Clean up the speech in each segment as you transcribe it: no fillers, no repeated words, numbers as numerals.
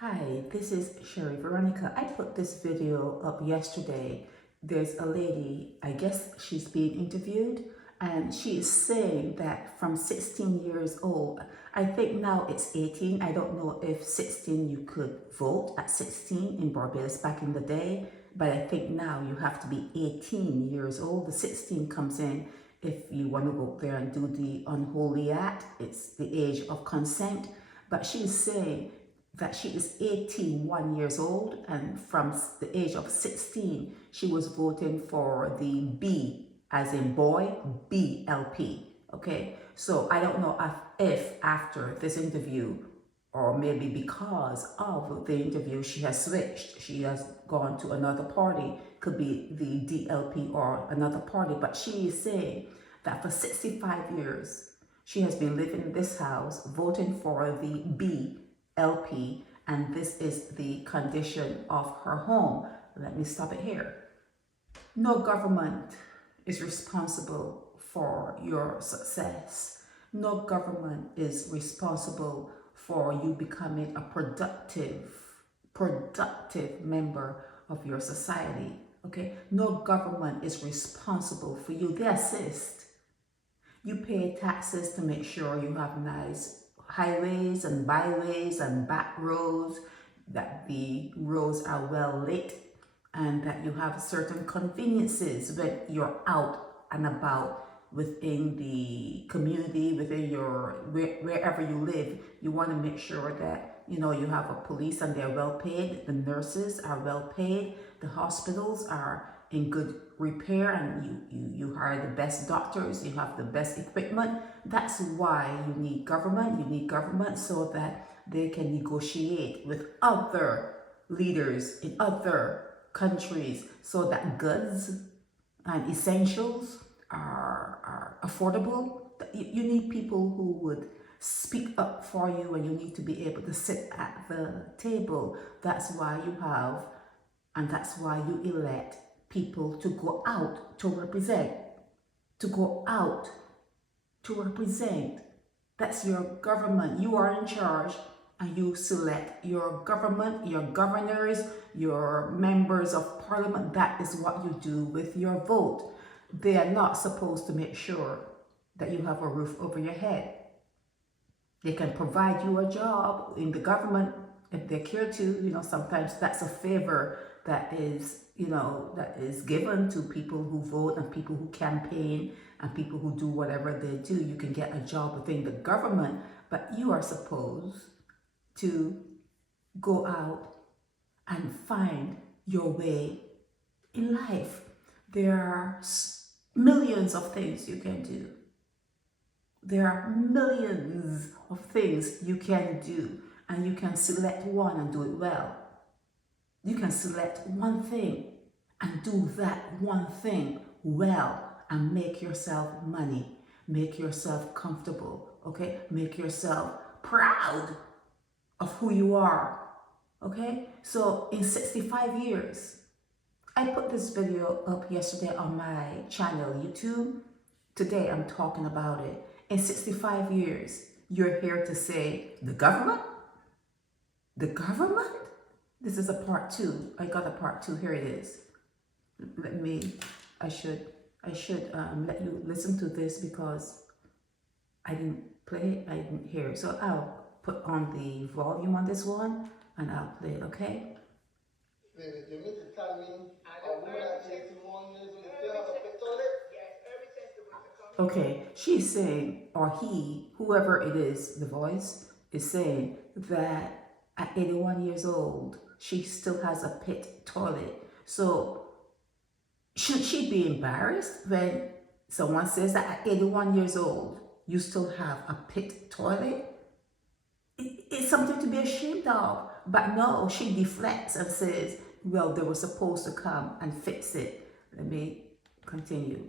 Hi, this is Sherry Veronica. I put this video up yesterday. There's a lady, I guess she's being interviewed, and she is saying that from 16 years old, I think now it's 18. I don't know if 16 you could vote at 16 in Barbados back in the day, but I think now you have to be 18 years old. The 16 comes in if you want to go there and do the unholy act. It's the age of consent. But she's saying that she is 81 years old, and from the age of 16 she was voting for the B as in boy, BLP. Okay, so I don't know if after this interview, or maybe because of the interview, she has switched, she has gone to another party, could be the DLP or another party, but she is saying that for 65 years she has been living in this house voting for the B LP, and this is the condition of her home. Let me stop it here. No government is responsible for your success. No government is responsible for you becoming a productive member of your society. Okay? No government is responsible for you. They assist. You pay taxes to make sure you have nice highways and byways and back roads, that the roads are well lit, and that you have certain conveniences when you're out and about within the community, within your wherever you live. You want to make sure that you have a police and they're well paid, the nurses are well paid, the hospitals are in good repair, and you hire the best doctors, you have the best equipment. That's why you need government. You need government so that they can negotiate with other leaders in other countries so that goods and essentials are affordable. You need people who would speak up for you, and you need to be able to sit at the table. That's why you have, and that's why you elect people to go out to represent, to go out to represent. That's your government. You are in charge, and you select your government, your governors, your members of parliament. That is what you do with your vote. They are not supposed to make sure that you have a roof over your head. They can provide you a job in the government if they care to. Sometimes that's a favor that is, that is given to people who vote and people who campaign and people who do whatever they do. You can get a job within the government, but you are supposed to go out and find your way in life. There are millions of things you can do. There are millions of things you can do, and you can select one and do it well. You can select one thing and do that one thing well and make yourself money, make yourself comfortable, okay? Make yourself proud of who you are, okay? So in 65 years, I put this video up yesterday on my channel, YouTube. Today I'm talking about it. In 65 years, you're here to say, the government? The government? This is a part two. I got a part two. Here it is. I should let you listen to this because I didn't play it, I didn't hear it. So I'll put on the volume on this one and I'll play it, okay? You mean to tell me a woman at 81 years old still have a pit toilet? Okay, she's saying, or he, whoever it is, the voice, is saying that at 81 years old, she still has a pit toilet. So should she be embarrassed when someone says that at 81 years old, you still have a pit toilet? It's something to be ashamed of. But no, she deflects and says, well, they were supposed to come and fix it. Let me continue.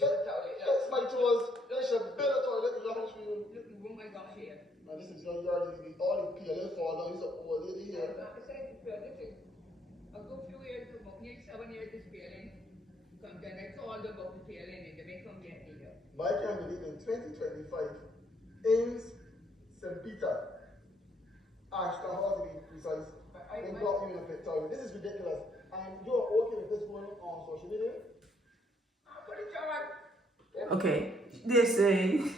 Yes, my toes. You should build a toilet in the house for you. Look, the room I got here. Now, this is your yard. All the PLA fall down. He's an old lady here. Besides, this is a good few years ago, nearly 7 years this PLA. Compton, I called about the PLA and they may come get me here. But I can't believe in 2025, Ames teacher. Ashton, how to be precise, they block you in a pictorial. This is ridiculous. And you're okay with this going on social media? Okay, they're saying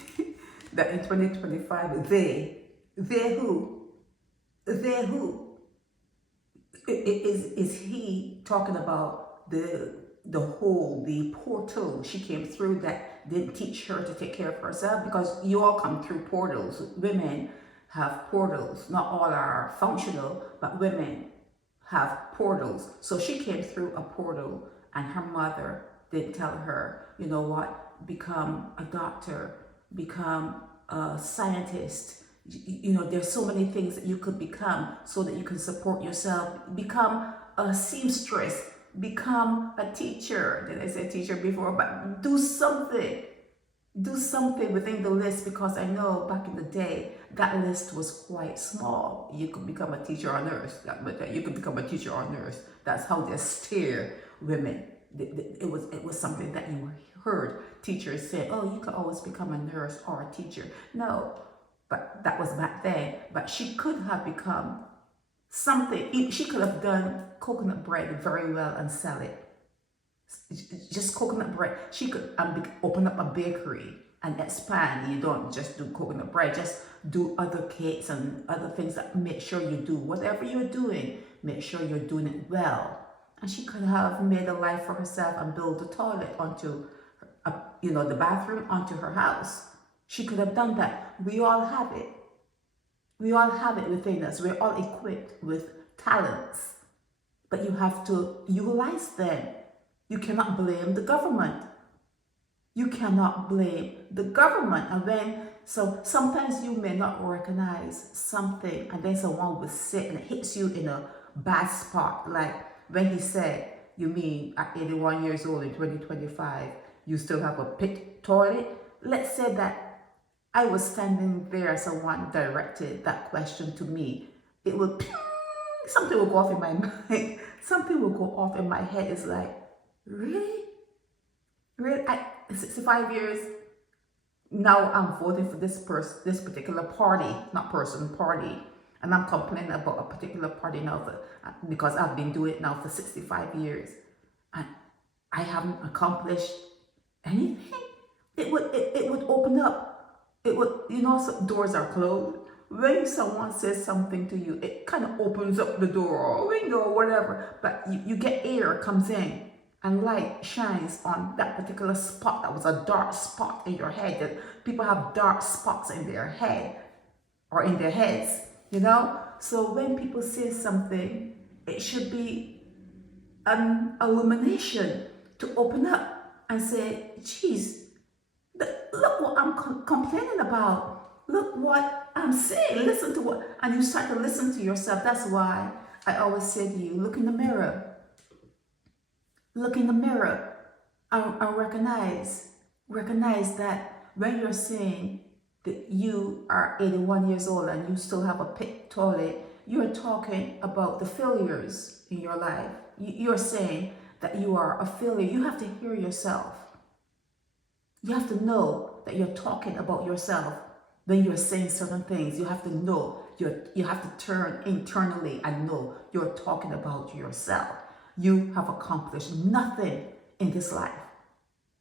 that in 2025, they who? They who? Is he talking about the portal she came through that didn't teach her to take care of herself? Because you all come through portals. Women have portals. Not all are functional, but women have portals. So she came through a portal, and her mother did tell her, you know what, become a doctor, become a scientist. You know, there's so many things that you could become so that you can support yourself. Become a seamstress, become a teacher. Did I say teacher before? But do something. Do something within the list, because I know back in the day that list was quite small. You could become a teacher or nurse, but you could become a teacher or nurse. That's how they steer women. It was something that you heard teachers say, oh, you could always become a nurse or a teacher. No, but that was back then. But she could have become something. She could have done coconut bread very well and sell it. Just coconut bread. She could open up a bakery and expand. You don't just do coconut bread, just do other cakes and other things that make sure you do whatever you're doing, make sure you're doing it well. And she could have made a life for herself and build a toilet onto, the bathroom onto her house. She could have done that. We all have it. We all have it within us. We're all equipped with talents, but you have to utilize them. You cannot blame the government. You cannot blame the government. So sometimes you may not recognize something, and then someone will sit and it hits you in a bad spot. Like when he said, you mean at 81 years old in 2025, you still have a pit toilet? Let's say that I was standing there, someone directed that question to me. It would, something will go off in my mind. Something will go off in my head. It's like, really? Really? 65 years, now I'm voting for this particular party, not person, party. And I'm complaining about a particular party now because I've been doing it now for 65 years. And I haven't accomplished anything. It would open up. It would, some doors are closed. When someone says something to you, it kind of opens up the door or window or whatever. But you get air comes in. And light shines on that particular spot that was a dark spot in your head. People have dark spots in their head or in their heads, So when people say something, it should be an illumination to open up and say, geez, look what I'm complaining about. Look what I'm saying. Listen to what, and you start to listen to yourself. That's why I always say to you, look in the mirror. Look in the mirror and recognize that when you're saying that you are 81 years old and you still have a pit toilet, you're talking about the failures in your life. You're saying that you are a failure. You have to hear yourself. You have to know that you're talking about yourself when you're saying certain things. You have to know, you have to turn internally and know you're talking about yourself. You have accomplished nothing in this life.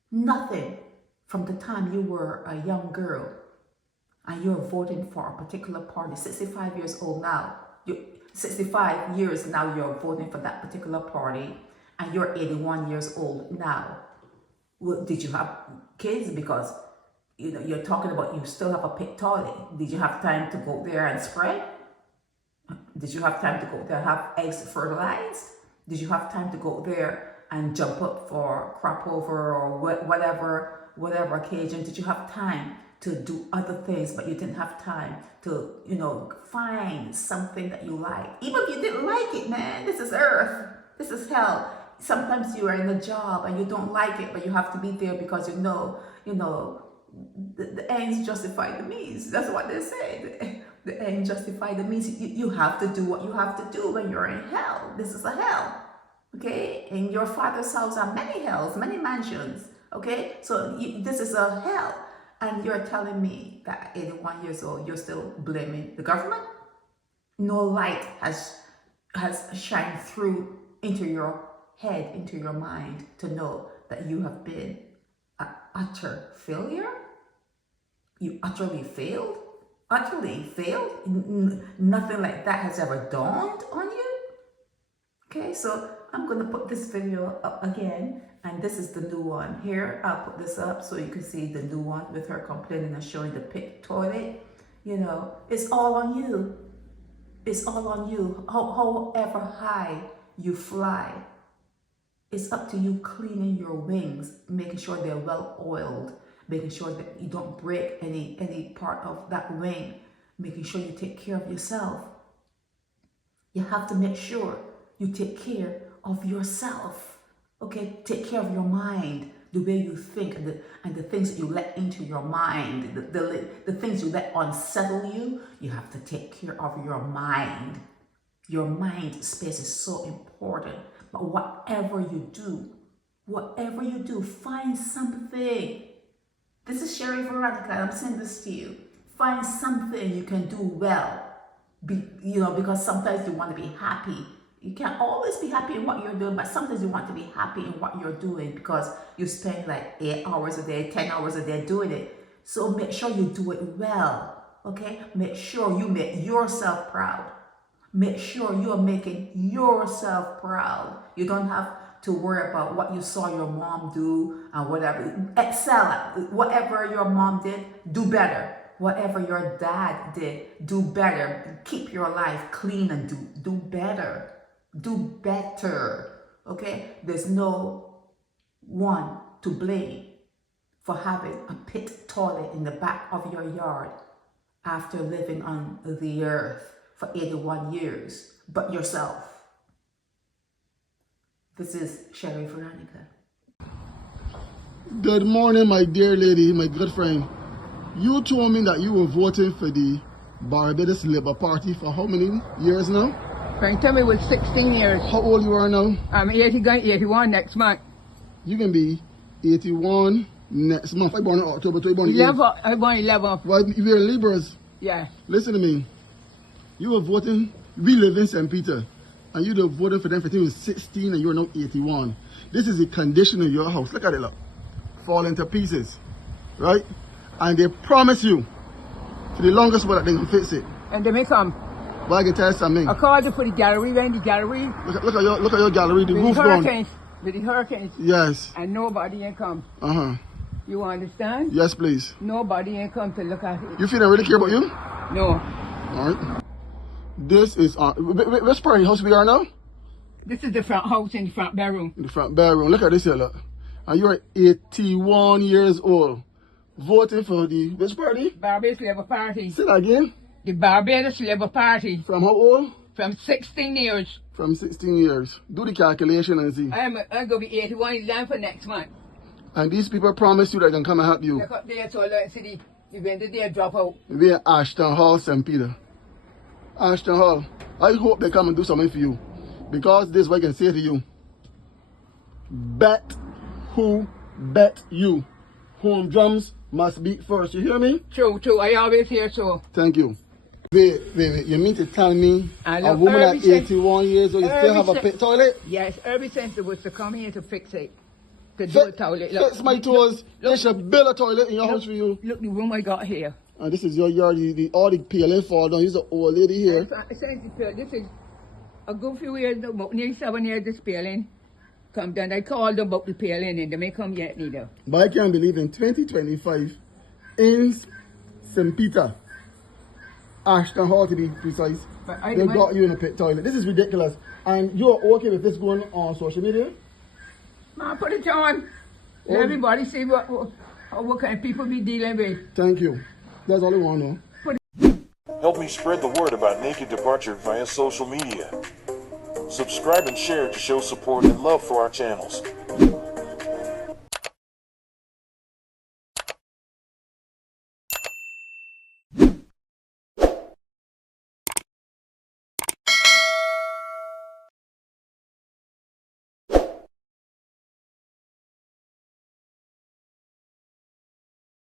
Nothing from the time you were a young girl and you're voting for a particular party. 65 years old now. 65 years now you're voting for that particular party and you're 81 years old now. Well, did you have kids? Because you're talking about you still have a pit toilet. Did you have time to go there and spread? Did you have time to go there and have eggs fertilized? Did you have time to go there and jump up for crop over or whatever occasion? Did you have time to do other things, but you didn't have time to, find something that you like? Even if you didn't like it, man, this is earth. This is hell. Sometimes you are in a job and you don't like it, but you have to be there because the ends justify the means. That's what they say. The end justify the means. You have to do what you have to do when you're in hell. This is a hell. Okay? In your father's house are many hells, many mansions. Okay? So this is a hell. And you're telling me that at 81 years old, you're still blaming the government? No light has shined through into your head, into your mind to know that you have been an utter failure? You utterly failed? Utterly failed? Nothing like that has ever dawned on you? Okay, so I'm going to put this video up again, and this is the new one. Here, I'll put this up so you can see the new one with her complaining and showing the pit toilet. You know, it's all on you. It's all on you. However high you fly, it's up to you cleaning your wings, making sure they're well oiled, making sure that you don't break any part of that wing, making sure you take care of yourself. You have to make sure you take care of yourself. Okay, take care of your mind, the way you think, and the things that you let into your mind, the things you let unsettle you. You have to take care of your mind. Your mind space is so important. But whatever you do, find something. This is Sherry Veronica. I'm saying this to you. Find something you can do well. Because sometimes you want to be happy. You can't always be happy in what you're doing, but sometimes you want to be happy in what you're doing because you spend like 8 hours a day, 10 hours a day doing it. So make sure you do it well, okay? Make sure you make yourself proud. Make sure you're making yourself proud. You don't have to worry about what you saw your mom do and whatever. Excel at whatever your mom did, do better. Whatever your dad did, do better. Keep your life clean and do better. Do better, okay? There's no one to blame for having a pit toilet in the back of your yard after living on the earth for 81 years, but yourself. This is Sherry Veronica. Good morning, my dear lady, my good friend. You told me that you were voting for the Barbados Labour Party for how many years now? Frank tell me it was 16 years. How old you are now? I'm 81 next month. You can be 81 next month. I born in October, so you born in 11. I born 11. Well, we're Libras. Yeah. Listen to me. You were voting, we live in St. Peter, and you were voting for them for 16 and you're now 81. This is the condition of your house. Look at it, look. Falling to pieces, right? And they promise you, for the longest while, that they can fix it. And they may come. But I can tell you something. I called you for the gallery, when the gallery. Look at your gallery, the roof gone. With the hurricanes. Yes. And nobody ain't come. Uh-huh. You understand? Yes, please. Nobody ain't come to look at it. You feel they really care about you? No. All right. This is, which part of the house we are now? This is the front house in the front bedroom. In the front bedroom. Look at this here, look. And you're 81 years old. Voting for the, which party? Barbados Labour Party. Say that again. The Barbados Labour Party. From how old? From 16 years. From 16 years. Do the calculation and see. I'm going to be 81 11 for next month. And these people promise you that they can come and help you. Look up there, so let's see the event that they drop out. We're in Ashton Hall, St. Peter. Ashton Hall. I hope they come and do something for you. Because this is what I can say to you. Bet who bet you. Home drums must beat first. You hear me? True. I always hear so. Thank you. Wait. You mean to tell me a woman at 81 years old, you still have a pit toilet? Yes, ever since it was to come here to fix it. To do a toilet. Look, fix my toes. They should build a toilet in your house for you. Look, the room I got here. And this is your yard. All the peeling fall down. You're the old lady here. This is a good few years, about nearly 7 years this peeling. Compton, I called them about the peeling and they may come yet neither. But I can't believe in 2025, in St. Peter, Ashton Hall to be precise, they got you in a pit toilet. This is ridiculous. And you're okay with this going on social media? Man, put it on. Let everybody see what kind of people be dealing with. Thank you. That's all I want to know. Help me spread the word about Naked Departure via social media. Subscribe and share to show support and love for our channels.